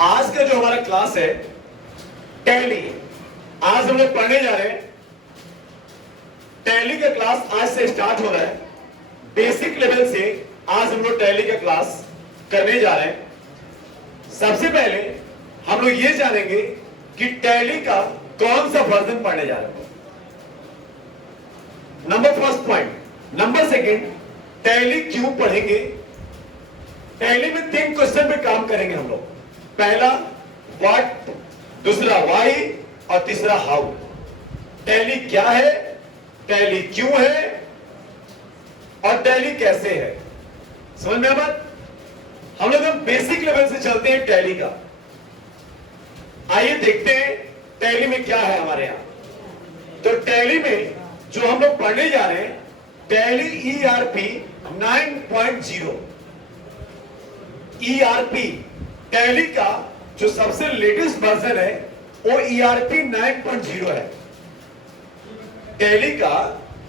आज का जो हमारा क्लास है टैली, आज हम लोग पढ़ने जा रहे हैं। टैली का क्लास आज से स्टार्ट हो रहा है। बेसिक लेवल से आज हम लोग टैली का क्लास करने जा रहे हैं। सबसे पहले हम लोग ये जानेंगे कि टैली का कौन सा वर्जन पढ़ने जा रहे हैं। Number first point. Number second, tally क्यों पढ़ेंगे। टैली में 3 क्वेश्चन पे काम करेंगे हम लोग। पहला व्हाट, दूसरा व्हाई और तीसरा हाउ। टैली क्या है, टैली क्यों है और टैली कैसे है। समझ में आ बात। हम लोग बेसिक लेवल से चलते हैं टैली का। आइए देखते हैं टैली में क्या है हमारे यहां। तो टैली में जो हम लोग पढ़ने जा रहे हैं टैली ERP 9.0। ERP टैली का जो सबसे लेटेस्ट वर्जन है वो ERP 9.0 है। टैली का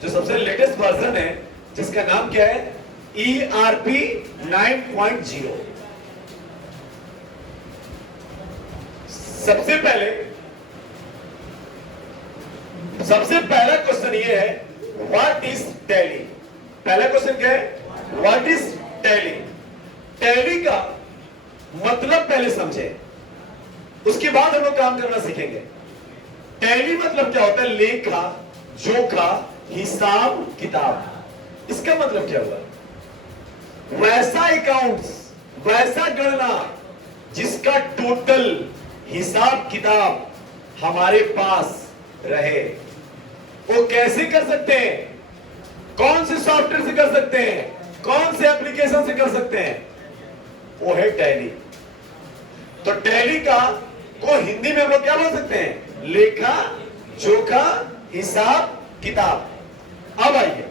जो सबसे लेटेस्ट वर्जन है जिसका नाम क्या है ERP 9.0। सबसे पहला क्वेश्चन ये है व्हाट इज टैली। पहला क्वेश्चन क्या है व्हाट इज टैली। टैली का मतलब पहले समझे, उसके बाद हम लोग काम करना सीखेंगे। टैली मतलब क्या होता है, लेखा जोखा हिसाब किताब। इसका मतलब क्या हुआ, वैसा अकाउंट्स, वैसा गणना जिसका टोटल हिसाब किताब हमारे पास रहे। वो कैसे कर सकते हैं, कौन से सॉफ्टवेयर से कर सकते हैं, कौन से एप्लीकेशन से कर सकते हैं, वो है टैली। तो टैली का को हिंदी में हम लोग क्या बोल सकते हैं, लेखा जोखा हिसाब किताब। अब आइए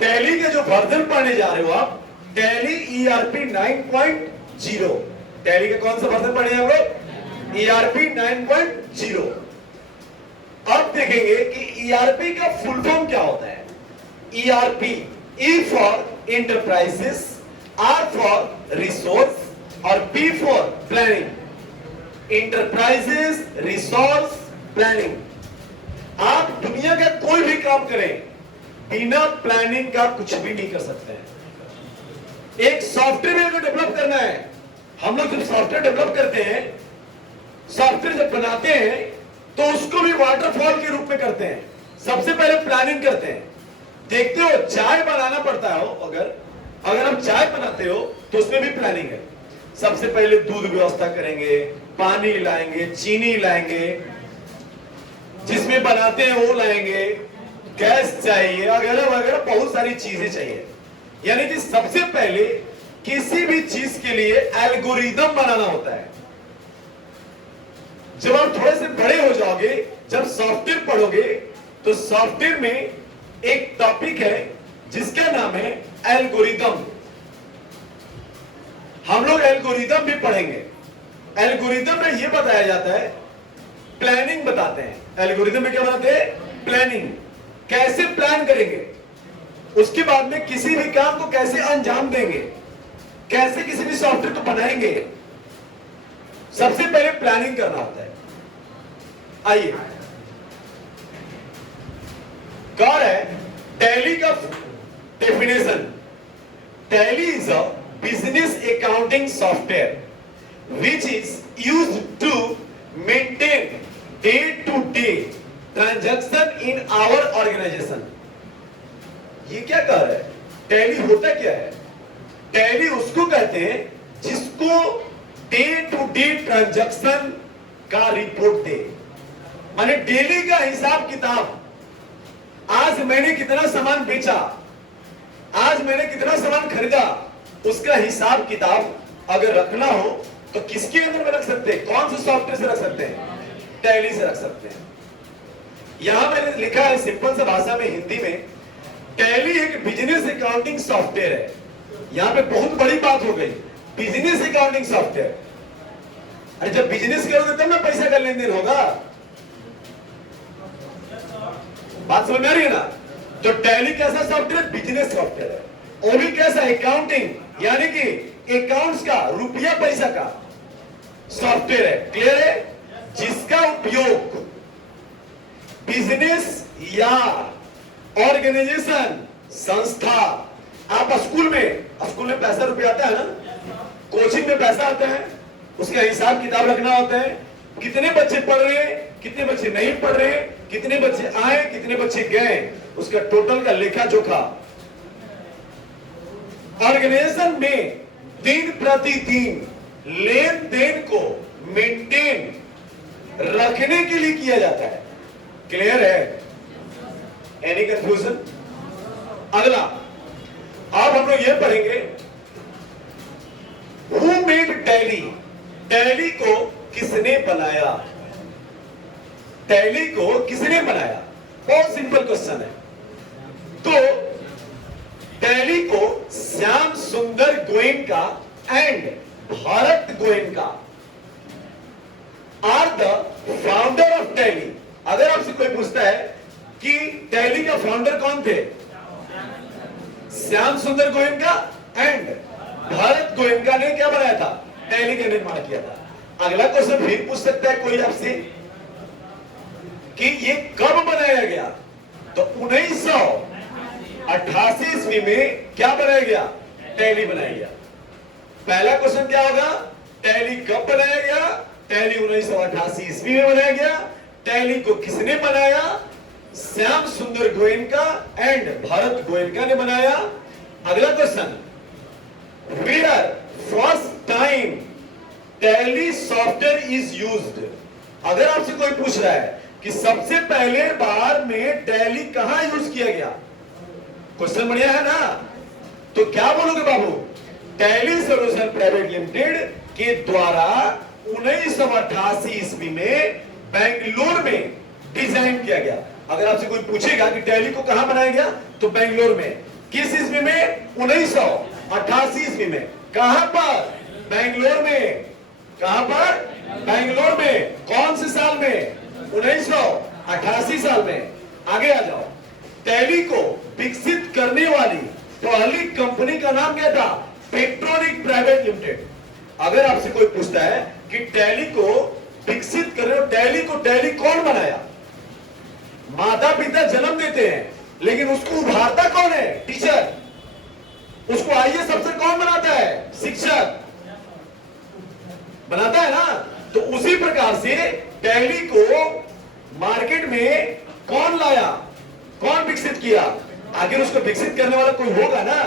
टैली के जो वर्जन पढ़ने जा रहे हो आप, टैली ERP 9.0। टैली का कौन सा वर्जन पढ़े हम लोग, ERP 9.0। अब देखेंगे कि ERP का फुल फॉर्म क्या होता है। ERP, E for enterprises, R for resource और P for planning. Enterprises, resource, planning. आप दुनिया का कोई भी काम करें बिना प्लानिंग का कुछ भी नहीं कर सकते हैं। एक सॉफ्टवेयर को डेवलप करना है, हम लोग जब सॉफ्टवेयर डेवलप करते हैं, सॉफ्टवेयर जब बनाते हैं तो उसको भी वाटरफॉल के रूप में करते हैं। सबसे पहले प्लानिंग करते हैं। देखते हो चाय बनाना पड़ता है, अगर हम चाय बनाते हो तो उसमें भी प्लानिंग है। सबसे पहले दूध व्यवस्था करेंगे, पानी लाएंगे, चीनी लाएंगे, जिसमें बनाते हैं वो लाएंगे, गैस चाहिए वगैरह वगैरह, बहुत सारी चीजें चाहिए। यानी कि सबसे पहले किसी भी चीज के लिए एल्गोरिदम बनाना होता है। जब आप थोड़े से बड़े हो जाओगे, जब सॉफ्टवेयर पढ़ोगे, तो सॉफ्टवेयर में एक टॉपिक है जिसका नाम है एल्गोरिदम। हम लोग एल्गोरिदम भी पढ़ेंगे। एल्गोरिदम में यह बताया जाता है, प्लानिंग बताते हैं। एल्गोरिदम में क्या बताते हैं, प्लानिंग। कैसे प्लान करेंगे, उसके बाद में किसी भी काम को कैसे अंजाम देंगे, कैसे किसी भी सॉफ्टवेयर को बनाएंगे, सबसे पहले प्लानिंग करना होता है। आइए कौन है टैली का definition. Tally is a business accounting software which is used to maintain day to day transaction in our organisation. ये क्या कह रहा है, टैली होता क्या है। टैली उसको कहते हैं जिसको डे टू डे ट्रांजैक्शन का रिपोर्ट दे, माने डेली का हिसाब किताब। आज मैंने कितना सामान बेचा, आज मैंने कितना सामान खरीदा, उसका हिसाब किताब अगर रखना हो तो किसके अंदर में रख सकते हैं, कौन से सॉफ्टवेयर से रख सकते हैं, टैली से रख सकते हैं। यहां मैंने लिखा है सिंपल सा भाषा में हिंदी में, टैली एक बिजनेस अकाउंटिंग सॉफ्टवेयर है। यहां पे बहुत बड़ी बात हो गई, बिजनेस अकाउंटिंग सॉफ्टवेयर। अरे जब बिजनेस करोगे तब ना पैसा का लेन देन होगा। बात समझ में आ रही है ना। तो टैली कैसा सॉफ्टवेयर, बिजनेस सॉफ्टवेयर है। वो भी कैसा, अकाउंटिंग, यानी कि अकाउंट्स का, रुपया पैसा का सॉफ्टवेयर है, क्लियर है, जिसका उपयोग बिजनेस या ऑर्गेनाइजेशन, संस्था, आप स्कूल में पैसा रुपया आता है ना, कोचिंग में पैसा आता है, उसका हिसाब किताब रखना होता है, कितने बच्चे पढ़ रहे हैं, कितने बच्चे नहीं पढ़ रहे, कितने बच्चे आए, कितने बच्चे गए, उसका टोटल का लेखा जोखा ऑर्गेनाइजेशन में दिन प्रतिदिन लेन देन को मेंटेन रखने के लिए किया जाता है। क्लियर है? Any confusion? अगला अब हम लोग ये पढ़ेंगे, हु मेड टैली, टैली को किसने बनाया, टैली को किसने बनाया, बहुत सिंपल क्वेश्चन है। तो टैली को Shyam Sundar Goenka and Bharat Goenka are the founder of Tally. अगर आपसे कोई पूछता है कि टैली का फाउंडर कौन थे, श्याम सुंदर गोयनका एंड भारत गोयनका ने क्या बनाया था, टैली का निर्माण किया था। अगला क्वेश्चन फिर पूछ सकता है कोई आपसे कि ये कब बनाया गया, तो 1988 ईस्वी में क्या बनाया गया, टैली बनाया गया। पहला क्वेश्चन क्या होगा, टैली कब बनाया गया, टैली 1988 ईस्वी में बनाया गया। टैली को किसने बनाया, श्याम सुंदर गोयनका एंड भारत गोयनका ने बनाया। अगला question, where first time Tally software is used. अगर आपसे कोई पूछ रहा है कि सबसे पहले बार में टैली कहां यूज किया गया, क्वेश्चन बढ़िया है ना, तो क्या बोलोगे बाबू, टैली सॉल्यूशन प्राइवेट लिमिटेड के द्वारा 1988 ईस्वी में बेंगलोर में डिजाइन किया गया। अगर आपसे कोई पूछेगा कि टैली को कहां बनाया गया, तो बेंगलोर में। किस ईस्वी में, 1988 ईस्वी में। कहां पर, बेंगलोर में। कहां पर, बेंगलोर में। कौन से साल में, 1988 साल में। आगे आ जाओ, टैली को विकसित करने वाली पहली कंपनी का नाम क्या था, पेट्रोनिक प्राइवेट लिमिटेड। अगर आपसे कोई पूछता है कि टैली को विकसित कर रहे हो, टैली को टैली कौन बनाया, माता पिता जन्म देते हैं लेकिन उसको उभारता कौन है, टीचर। उसको आईएएस अफसर कौन बनाता है, शिक्षक बनाता है ना। तो उसी प्रकार से टैली को मार्केट में कौन लाया, कौन विकसित किया, आखिर उसको विकसित करने वाला कोई होगा ना,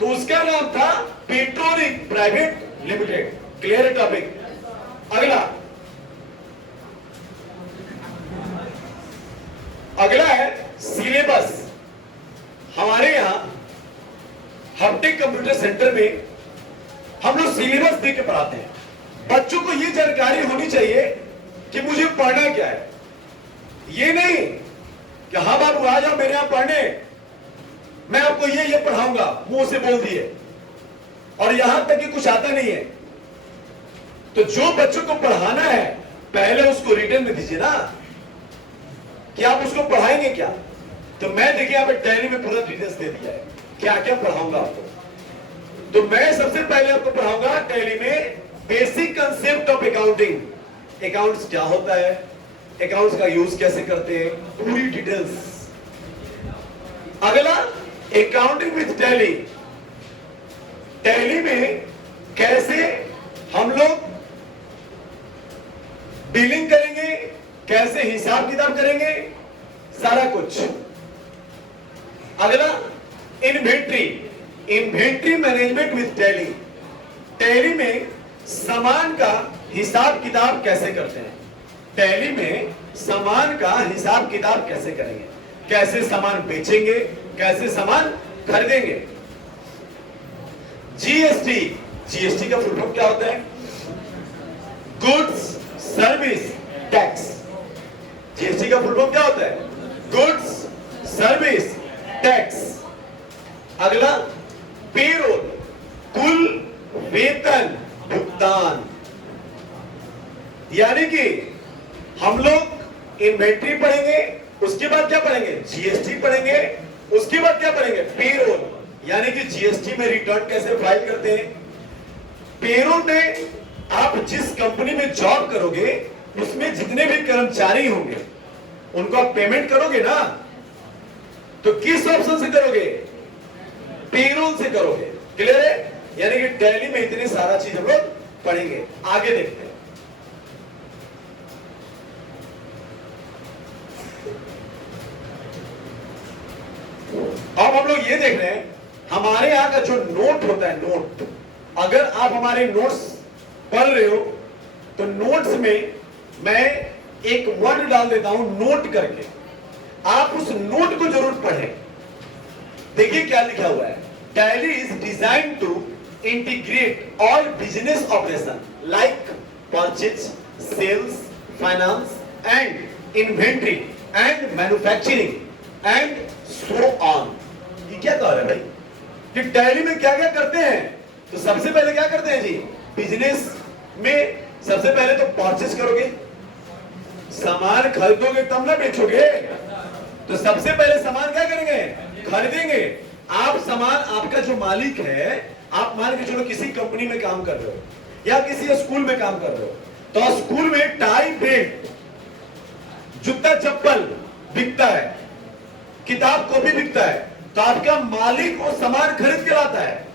तो उसका नाम था पेट्रोनिक प्राइवेट लिमिटेड। क्लियर है टॉपिक? अगला है सिलेबस। हमारे यहां हबटेक कंप्यूटर सेंटर में हम लोग सिलेबस दे के पढ़ाते हैं। बच्चों को ये जानकारी होनी चाहिए कि मुझे पढ़ना क्या है। ये नहीं कि हाँ बाबू आ जाओ मेरे यहां पढ़ने, मैं आपको ये पढ़ाऊंगा, मुंह से बोल दिए, और यहां तक कि कुछ आता नहीं है। तो जो बच्चों को पढ़ाना है पहले उसको रिटर्न में दीजिए ना कि आप उसको पढ़ाएंगे क्या। तो मैं देखिए यहाँ पे टैली में पूरा डिटेल्स दे दिया है क्या क्या पढ़ाऊंगा आपको। तो मैं सबसे पहले आपको पढ़ाऊंगा टैली में basic concept of accounting. Accounts क्या होता है, अकाउंट्स का यूज कैसे करते हैं, पूरी डिटेल्स। अगला अकाउंटिंग विद टैली। टैली में कैसे हम लोग बिलिंग करेंगे, कैसे हिसाब किताब करेंगे, सारा कुछ। अगला inventory, inventory management with tally. Tally में सामान का हिसाब किताब कैसे करते हैं, टैली में सामान का हिसाब किताब कैसे करेंगे, कैसे सामान बेचेंगे, कैसे सामान खरीदेंगे। जीएसटी, जीएसटी का फुल फॉर्म क्या होता है, गुड्स सर्विस टैक्स। जीएसटी का फुल फॉर्म क्या होता है, गुड्स सर्विस टैक्स। अगला पेरोल, कुल वेतन भुगतान। यानी कि हम लोग इन्वेंट्री पढ़ेंगे, उसके बाद क्या पढ़ेंगे, जीएसटी पढ़ेंगे, उसके बाद क्या पढ़ेंगे, पेरोल। यानी कि जीएसटी में रिटर्न कैसे फाइल करते हैं, पेरोल में आप जिस कंपनी में जॉब करोगे उसमें जितने भी कर्मचारी होंगे उनको आप पेमेंट करोगे ना, तो किस ऑप्शन से करोगे? पेरोल से करोगे। क्लियर है? यानी कि टैली में इतने सारा चीज हम लोग पढ़ेंगे। आगे देखते हैं। अब हम लोग ये देख रहे हैं हमारे यहां का जो नोट होता है, नोट, अगर आप हमारे नोट्स पढ़ रहे हो तो नोट्स में मैं एक वर्ड डाल देता हूं नोट करके, आप उस नोट को जरूर पढ़ें। देखिए क्या लिखा हुआ है, Tally is design to integrate all business operation like purchase, sales, finance and inventory and manufacturing and so on. ये क्या कह रहा है भाई कि टैली में क्या क्या करते हैं? तो सबसे पहले क्या करते हैं जी, बिजनेस में सबसे पहले तो परचेज करोगे, सामान खरीदोगे तब ना बेचोगे, तो सबसे पहले सामान क्या करेंगे? खरीदेंगे। आप सामान, आपका जो मालिक है, आप मान के चलो किसी कंपनी में काम कर रहे हो या किसी स्कूल में काम कर रहे हो, तो स्कूल में टाई बेल्ट, जूता चप्पल बिकता है, किताब कॉपी बिकता है, तो आपका मालिक वो सामान खरीद के लाता है,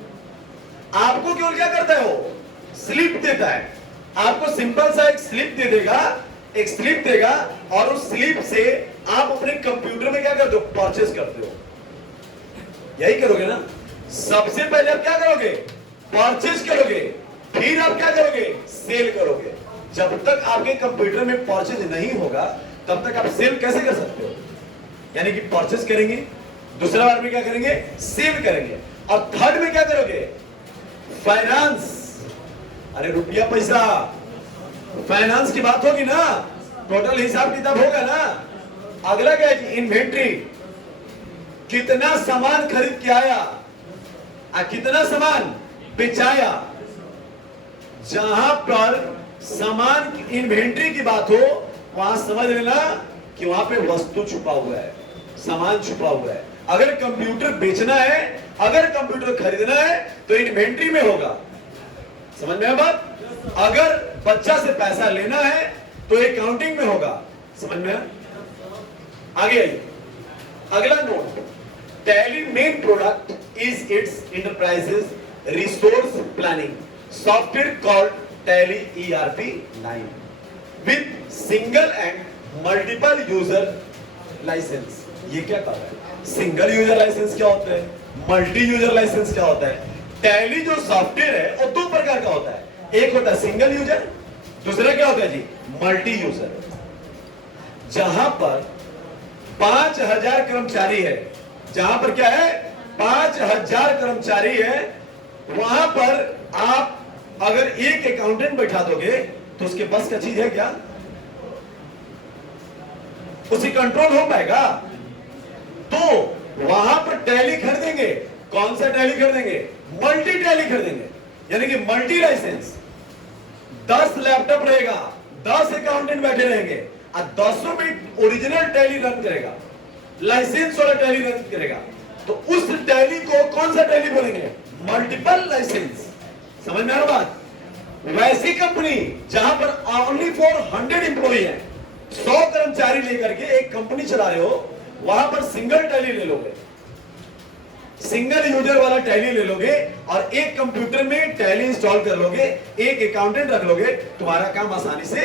आपको केवल क्या करता है? वो स्लिप देता है। आपको सिंपल सा एक स्लिप दे देगा, एक स्लिप देगा, और उस स्लिप से आप अपने कंप्यूटर में क्या करते हो? परचेज करते हो। यही करोगे ना? सबसे पहले आप क्या करोगे? परचेज करोगे, फिर आप क्या करोगे? सेल करोगे। जब तक आपके कंप्यूटर में परचेज नहीं होगा तब तक आप सेल कैसे कर सकते हो? यानी कि परचेज करेंगे, दूसरा बार में क्या करेंगे? सेल करेंगे, और थर्ड में क्या करोगे? फाइनेंस। अरे रुपया पैसा, फाइनेंस की बात होगी ना, टोटल हिसाब किताब होगा ना। अगला क्या है? इन्वेंट्री, कितना सामान खरीद के आया, कितना सामान बेचाया। जहां पर सामान इन्वेंट्री की बात हो वहां समझ लेना कि वहां पे वस्तु छुपा हुआ है, सामान छुपा हुआ है। अगर कंप्यूटर बेचना है, अगर कंप्यूटर खरीदना है तो इन्वेंट्री में होगा। समझ में आया बात? अगर बच्चा से पैसा लेना है तो अकाउंटिंग में होगा। समझ में? आगे आइए, अगला note, Tally main product is its enterprises resource planning software called Tally ERP 9 with single and multiple user licence. ये क्या कह रहा है? सिंगल यूजर लाइसेंस क्या होता है, मल्टी यूजर लाइसेंस क्या होता है? टैली जो सॉफ्टवेयर है वो दो प्रकार का होता है, एक होता है सिंगल यूजर, दूसरा क्या होता है जी? Multi user. जहां पर 5000 कर्मचारी है, जहां पर क्या है? 5000 कर्मचारी है, वहां पर आप अगर एक अकाउंटेंट बैठा दोगे तो उसके बस का चीज है क्या? उसे कंट्रोल हो पाएगा? तो वहां पर टैली खरीदेंगे। कौन सा टैली खरीदेंगे? मल्टी टैली खरीदेंगे, यानी कि मल्टी लाइसेंस। 10 लैपटॉप रहेगा, 10 अकाउंटेंट बैठे रहेंगे, और 10 में ओरिजिनल टैली रन करेगा, लाइसेंस वाला टैली रन करेगा। तो उस टैली को कौन सा टैली बोलेंगे? Multiple licence. समझ में आ रहा बात? वैसी कंपनी जहां पर ओनली फॉर 100 एम्प्लॉय है, 100 कर्मचारी लेकर के एक कंपनी चला रहे हो, वहां पर सिंगल टैली ले लोगे, सिंगल यूजर वाला टैली ले लोगे, और एक कंप्यूटर में टैली इंस्टॉल कर लोगे, एक अकाउंटेंट रख लोगे, तुम्हारा काम आसानी से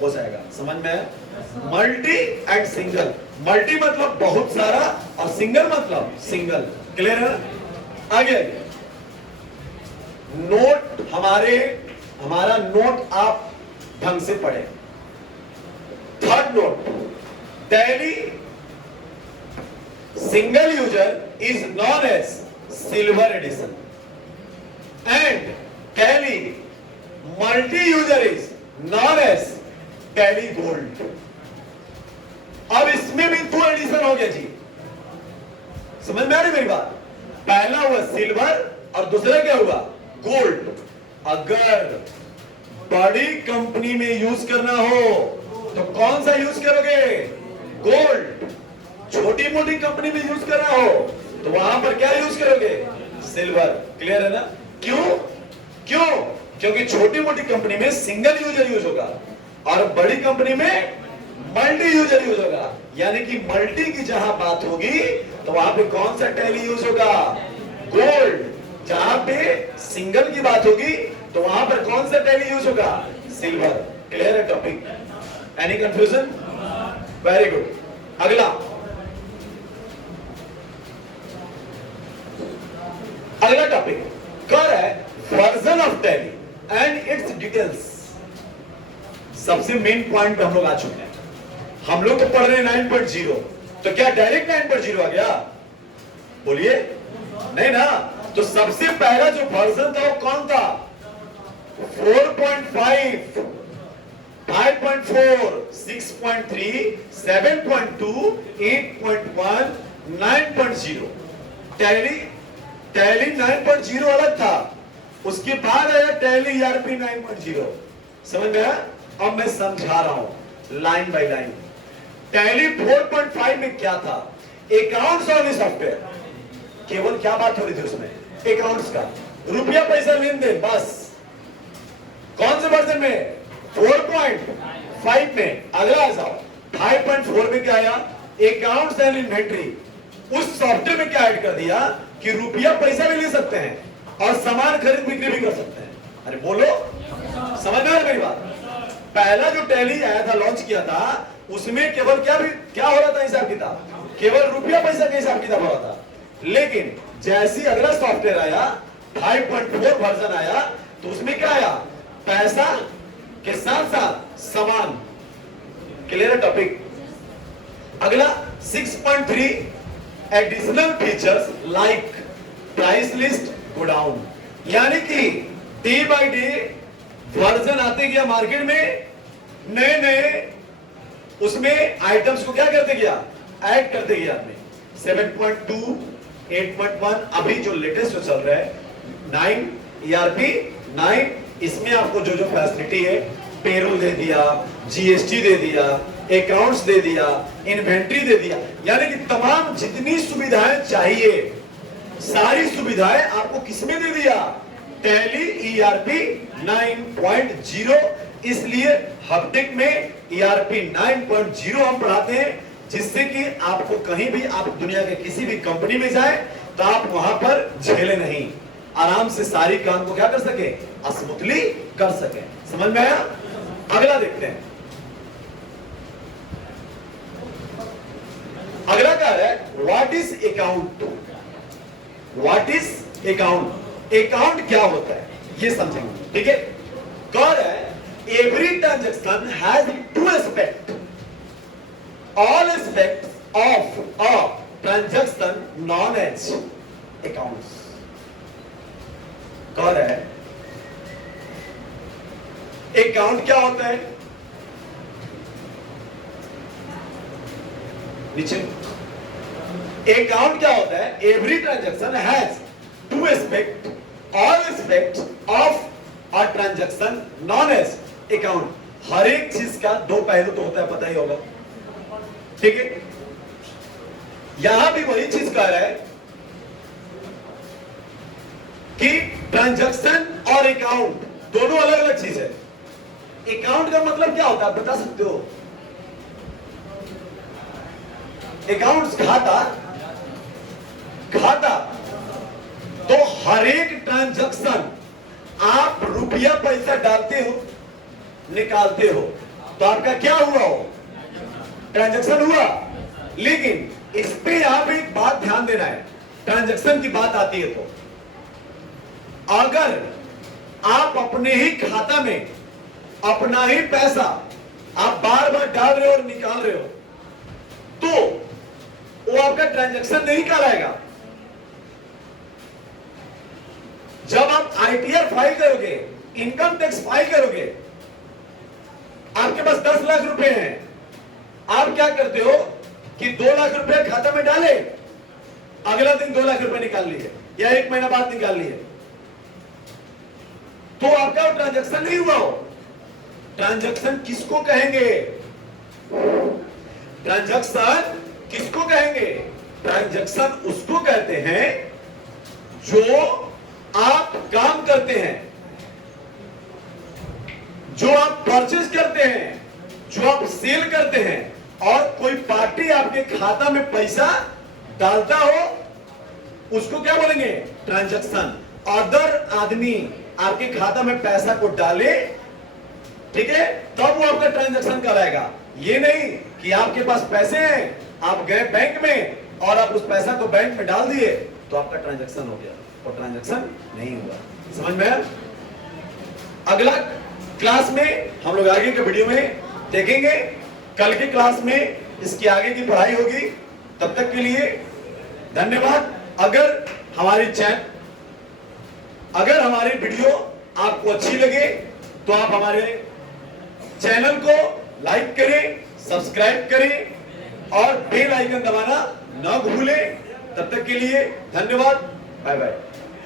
हो जाएगा। समझ में? Multi and single. मल्टी मतलब बहुत सारा, और सिंगल मतलब सिंगल। क्लियर है? आगे आगे नोट, हमारा नोट आप ढंग से पढ़े। Third note, tally single user is known as silver edition and tally multi user is known as tally gold। अब इसमें भी 2 एडिशन हो गया जी। समझ में आ रही मेरी बात? पहला हुआ सिल्वर और दूसरा क्या हुआ? गोल्ड। अगर बड़ी कंपनी में यूज करना हो तो कौन सा यूज करोगे? गोल्ड। छोटी मोटी कंपनी में यूज करना हो तो वहां पर क्या यूज करोगे? सिल्वर। क्लियर है ना? क्यों? क्योंकि छोटी मोटी कंपनी में सिंगल यूजर यूज होगा और बड़ी कंपनी में मल्टी यूजर यूज होगा। यानी कि मल्टी की जहां बात होगी तो वहां पे कौन सा टैली यूज होगा? गोल्ड। जहां पे सिंगल की बात होगी तो वहां पर कौन सा टैली यूज होगा? सिल्वर। क्लियर है topic? Any confusion? Very good. अगला टॉपिक क्या है? Version of tally and it's details. सबसे मेन पॉइंट हम लोग आ चुके हैं। हम लोग तो पढ़ रहे हैं 9.0, तो क्या डायरेक्ट 9.0 आ गया? बोलिए नहीं ना। तो सबसे पहला जो वर्जन था वो कौन था? 4.5, 5.4, 6.3, 7.2, 8.1, 9.0। टैली 9.0 अलग था, उसके बाद आया टैली ईआरपी 9.0। समझ में आया? अब मैं समझा रहा हूं लाइन बाय लाइन। टैली 4.5 में क्या था? अकाउंट्स वाली सॉफ्टवेयर। केवल क्या बात हो रही थी उसमें? अकाउंट्स का, रुपया पैसा लेन देन, बस। कौन से वर्जन में? 4.5 में। अगला आ जाओ 5.4 में क्या आया? Accounts and inventory. उस सॉफ्टवेयर में क्या ऐड कर दिया कि रुपया पैसा भी ले सकते हैं और सामान खरीद बिक्री भी कर सकते हैं। अरे बोलो, समझ में आ मेरी बात? पहला जो टैली आया था, लॉन्च किया था, उसमें केवल क्या हो रहा था? हिसाब किताब, केवल रुपया पैसा का हिसाब किताब हो रहा था। लेकिन जैसी अगला सॉफ्टवेयर आया, 5.4 वर्जन आया, तो उसमें क्या आया? पैसा के साथ साथ सामान। क्लियर है टॉपिक? अगला 6.3 additional features like price list go down. यानी कि डे बाय डे वर्जन आते गया मार्केट में, नए नए उसमें आइटम्स को क्या करते गया? ऐड करते गया आपने। 7.2, 8.1, अभी जो लेटेस्ट जो चल रहा है 9 ईआरपी 9, इसमें आपको जो जो फैसिलिटी है, पेरोल दे दिया, जीएसटी दे दिया, अकाउंट्स दे दिया, इन्वेंट्री दे दिया, यानी कि तमाम जितनी सुविधाएं चाहिए सारी सुविधाएं आपको किसमें दे दिया? Tally ERP 9.0। इसलिए हबटेक में ईआरपी 9.0 हम पढ़ाते हैं, जिससे कि आपको कहीं भी, आप दुनिया के किसी भी कंपनी में जाए तो आप वहां पर झेले नहीं, आराम से सारी काम को क्या कर सके? स्मूथली कर सके। समझ में आया? अगला देखते हैं। अगला क्या है? What is account? What is account? Account क्या होता है ये समझेंगे, ठीक है? कौन है? Every transaction has two aspect. All aspects of a transaction known as accounts. कौन है? अकाउंट क्या होता है? नीचे अकाउंट क्या होता है? Every transaction has two aspect, all aspects of a transaction known as account. हर एक चीज का दो पहलू तो होता है, पता ही होगा, ठीक है? यहां भी वही चीज कह रहा है कि ट्रांजैक्शन और अकाउंट दोनों अलग अलग चीज है। अकाउंट का मतलब क्या होता है, आप बता सकते हो? अकाउंट्स खाता, खाता तो हर एक ट्रांजैक्शन आप रुपया पैसा डालते हो, निकालते हो, तो आपका क्या हुआ? हो ट्रांजैक्शन हुआ। लेकिन इस पे आप एक बात ध्यान देना है, ट्रांजैक्शन की बात आती है तो अगर आप अपने ही खाता में अपना ही पैसा आप बार बार डाल रहे हो और निकाल रहे हो, तो वो आपका ट्रांजैक्शन नहीं कहलाएगा। जब आप आईटीआर फाइल करोगे, इनकम टैक्स फाइल करोगे, आपके पास 10 लाख रुपए हैं, आप क्या करते हो कि 2 लाख रुपए खाता में डाले, अगला दिन 2 लाख रुपए निकाल लिए या 1 महीना बाद निकाल लिए, तो आपका ट्रांजैक्शन नहीं हुआ हो। ट्रांजैक्शन किसको कहेंगे? ट्रांजैक्शन किसको कहेंगे? ट्रांजैक्शन उसको कहते हैं जो आप काम करते हैं, जो आप परचेज करते हैं, जो आप सेल करते हैं, और कोई पार्टी आपके खाता में पैसा डालता हो, उसको क्या बोलेंगे? ट्रांजैक्शन। अदर आदमी आपके खाता में पैसा को डाले, ठीक है, तब वो आपका ट्रांजैक्शन कराएगा। ये नहीं कि आपके पास पैसे हैं, आप गए बैंक में और आप उस पैसा को बैंक में डाल दिए तो आपका ट्रांजैक्शन हो गया, और ट्रांजैक्शन नहीं हुआ। समझ में आया? अगला क्लास में हम लोग आगे के वीडियो में देखेंगे। कल की क्लास में इसकी आगे की पढ़ाई होगी। तब तक के लिए धन्यवाद। अगर हमारी वीडियो आपको अच्छी लगे तो आप हमारे चैनल को लाइक करें, सब्सक्राइब करें और बेल आइकन दबाना न भूलें। तब तक के लिए धन्यवाद। Bye bye.